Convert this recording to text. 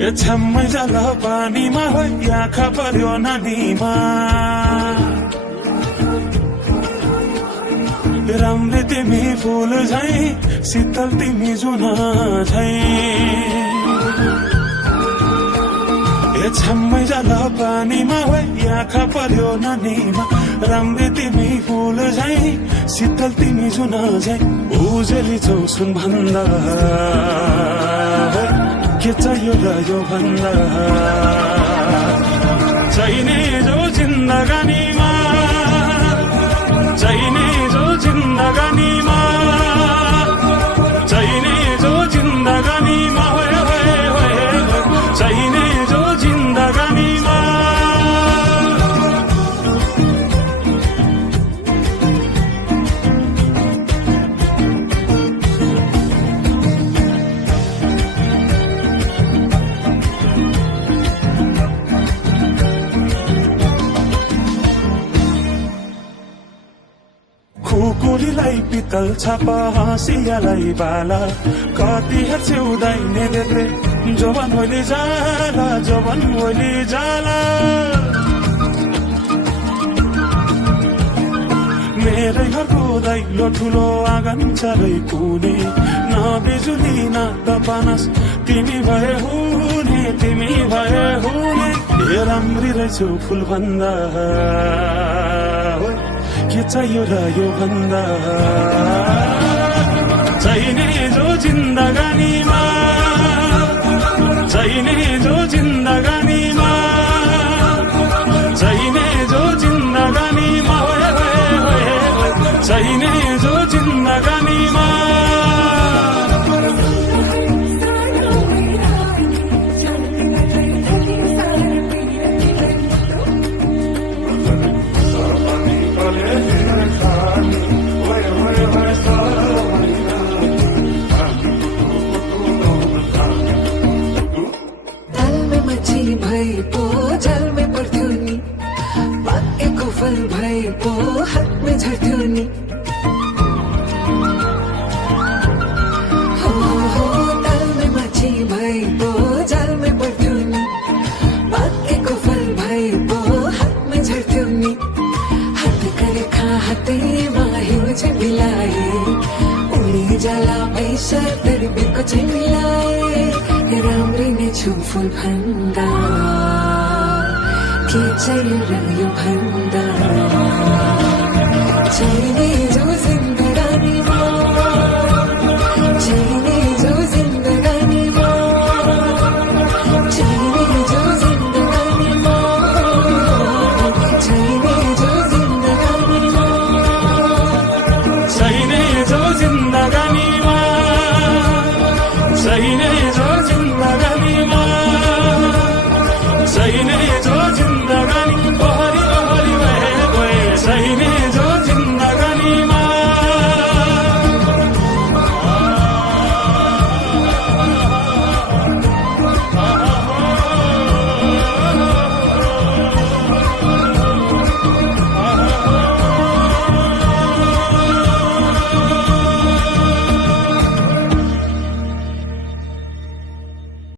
छम्मै जल पानीमा हो आँखा पर्यो नानीमा राम्री तिमी फुल झै शीतल तिमी जुन झै छम्मै जल पानीमा हो आँखा पर्यो नानीमा राम्री तिमी फुल झै शीतल तिमी जुन झै उजेली छौ सुन भन्दा के चाहियो र यो भन्दा चाहिने जो जिन्दगानीमा चाहिने जो जिन्दगानीमा चाहिने जो जिन्दगानीमा चाहिने जो जिन्दगानीमा खुकुलीलाई पितल छापा हाँसियालाई बाला कति छेउदाइने देख्रे जवान होइले जाला जवान होइले जाला मेरै घरको दैलो ठुलो आँगन चारै कुने न बिजुली न त पानस तिमी भए हुने तिमी भए हुने ए राम्री रहेछौ फुल भन्दा के चाहियो र यो भन्दा चाहिने जो जिन्दगानीमा चाहिने जो जिन्दगानीमा चाहिने जो जिन्दगानीमा चाहिने जो जिन्दगानीमा हात में झर्थ्यो नि हो तालमे माछी भई पो जालमै पर्थ्यो नि पाकेको फल भई पो हात में झर्थ्यो नि हात गरेका हातैमा हिउँ चाहिँ मिलाए उडी जाला पैसा तर्बेको चाहिँ मिलाए राम्री नै छु फुल भन्दा के चाहियो र यो भन्दा चाहिने जो